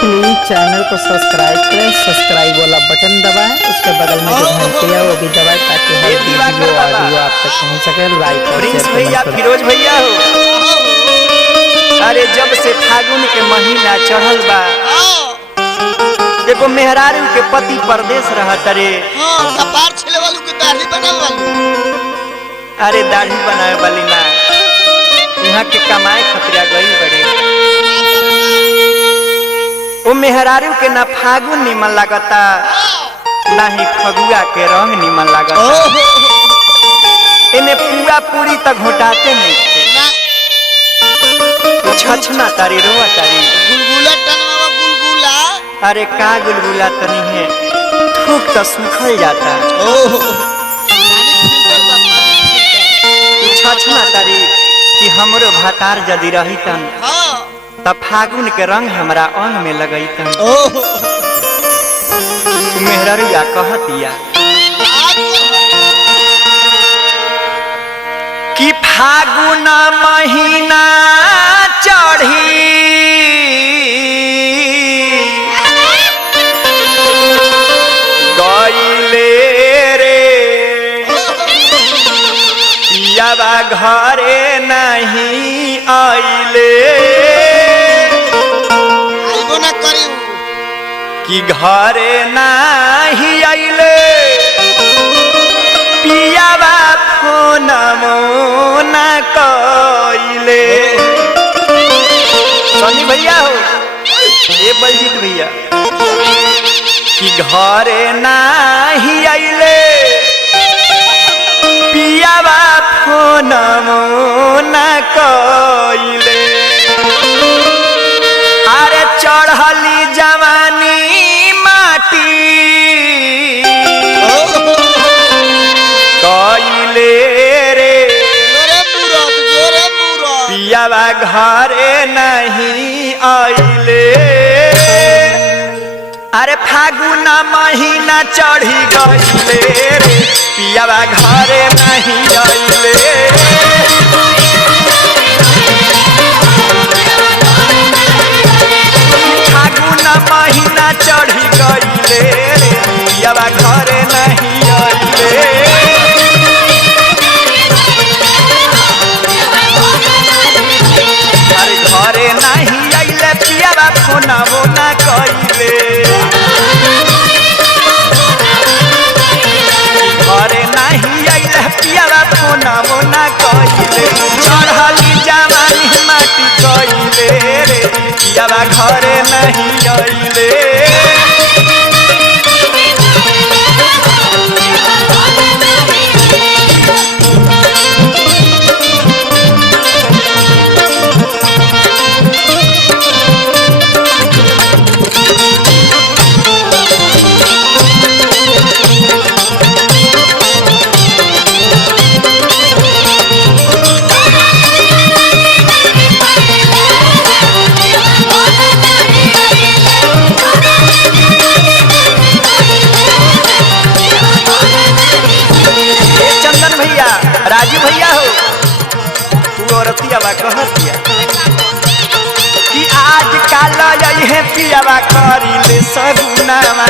Please channel को subscribe करें, subscribe वाला बटन दबाएं, उसके बगल में जो घंटी है वो भी दबाएं ताकि हर वीडियो ऑडियो आप तक पहुंच सके। लाइक और शेयर भैया फिरोज भैया हो। अरे जब से फागुन के महीना चढ़ल बा एगो मेहरारू के पति परदेश रहत रे। कपार छिले वालू के दाढ़ी बनावे वालू। अरे दाढ़ी बनावे वाली ना, यहाँ के कमाए खतरा गई बड़े। वो मेहरारू के ना फागुन निमन लागता ना ही फगुआ के रंग निमन लागता। इन्हें पुआ पूरी तक घोटाते नहीं छछना तारी रोआ तारी गुलगुला टनवा गुलगुला। अरे का गुलगुला तनी है थूक तो सूखल जाता। छछना तारी कि हमरो भातार जदी रही तन तब फागुन के रंग हमरा अंग में लगई तन। मेहररुआ कहतिया कि फागुन महीना चढ़ी गईले रे पियावा घरे नहीं आइले कि घरे नहीं आइले पियावा फोन मोना कइले। सनी भैया हो ए बलजीत भैया कि घरे नहीं आइले पियावा फोन मोना कइले। अरे चढ़ली जवानी माटी कइले रे पियावा घरे नहीं आइले। अरे फागुन महीना चढ़ी गइले रे पियावा घरे नहीं आइले। फागुन महीना चढ़ी गइले रे पियावा घरे नहीं आइले। अरे घरे नहीं आइले पियावा फोन मोना कइले। घरे नहीं आइले पियावा फोन मोना कइले। चढ़ली जवानी माटी कइले रे पियावा घरे नहीं आइले। राजू भैया हो तू औरतियावा कहतिया कि आज काल है पियावा करिले सगुनावा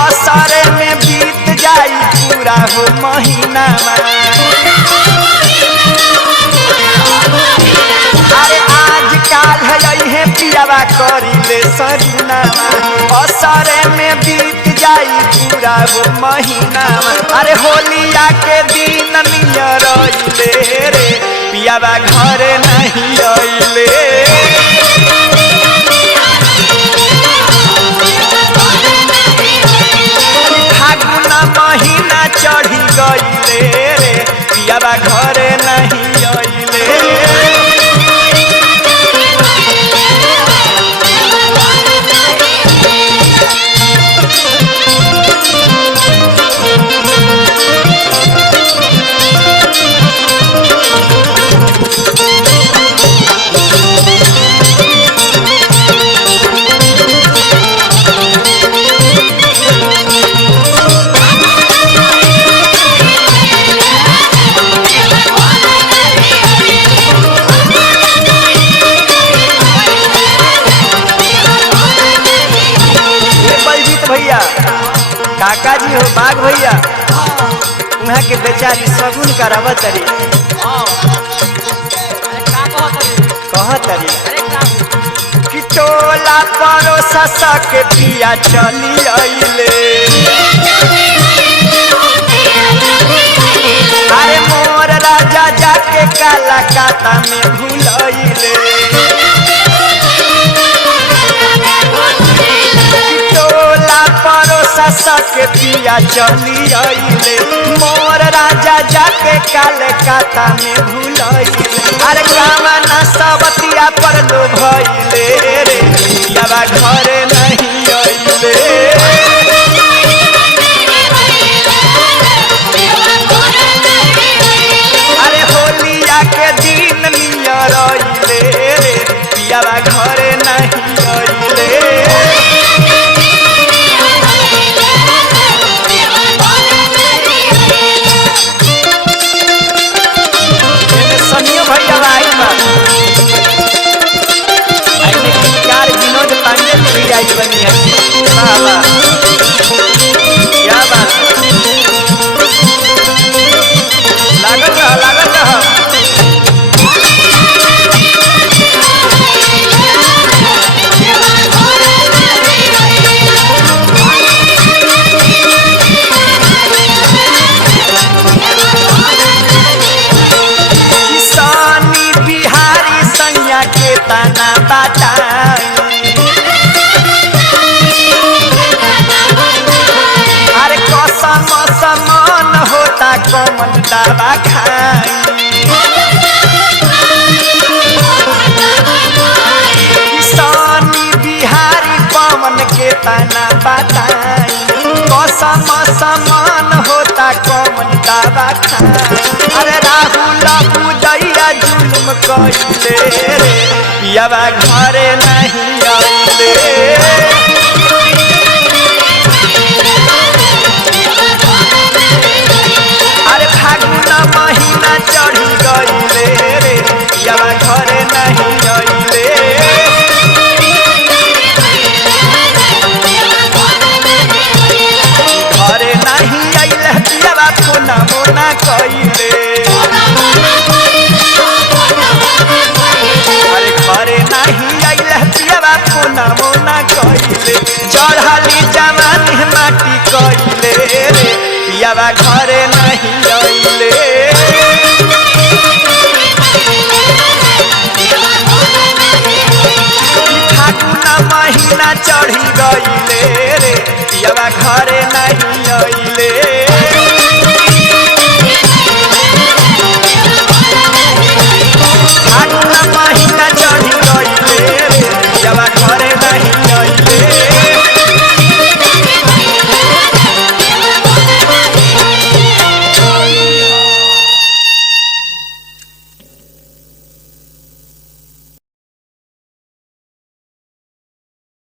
असरे में बीत जाई पूरा हो महीनावा। अरे आज काल है पियावा करिले सगुनावा असरे में बीत जाई पूरा वो महीना। अरे होलिया के दिन नियर आइले रे पियावा घरे नहीं आइले। फागुन महीना चढ़ी गइले रे पियावा घरे नहीं आइले। बाघ भैया वहाँ के बेचारी सगुन करावत तरी कहत तरी कि टोला परोसा सके पिया चली आइले अरे मोर राजा जाके काला काता में भूलइले टोला परोसा सके पिया चली आइले मोर राजा जाके काले काता में भूलइले अरे कामना सबतिया पर लो भइले रे पियावा घरे नहीं आइले अरे होलिया के दिन नियर आइले रे पियावा घरे नहीं आइले सनियो भैया आई बा आइने कार विनोद पांडे भी आई बनी है वाह वाह क्या बात लागत रहा किसानी बिहारी संज्ञा के तना बताई अरे कसम समान होता कमन दवा खाई किसानी बिहारी पवन के तना बताई कसम समान होता कमन दवा खाई अरे राहुल उदैया जुल्म कइले रे पियावा घरे नहीं आइले अरे फागुन महीना चढ़ी गइले रे पियावा घरे नहीं आइले घरे नहीं आइले पियावा फोना मोना कइले अरे घरे नहीं आइले पियावा फोना मोना कइले चढ़ली जवानी माटी कइले रे पियावा घरे नहीं आइले फागुन महीना चढ़ी गइले रे पियावा घरे नहीं आइले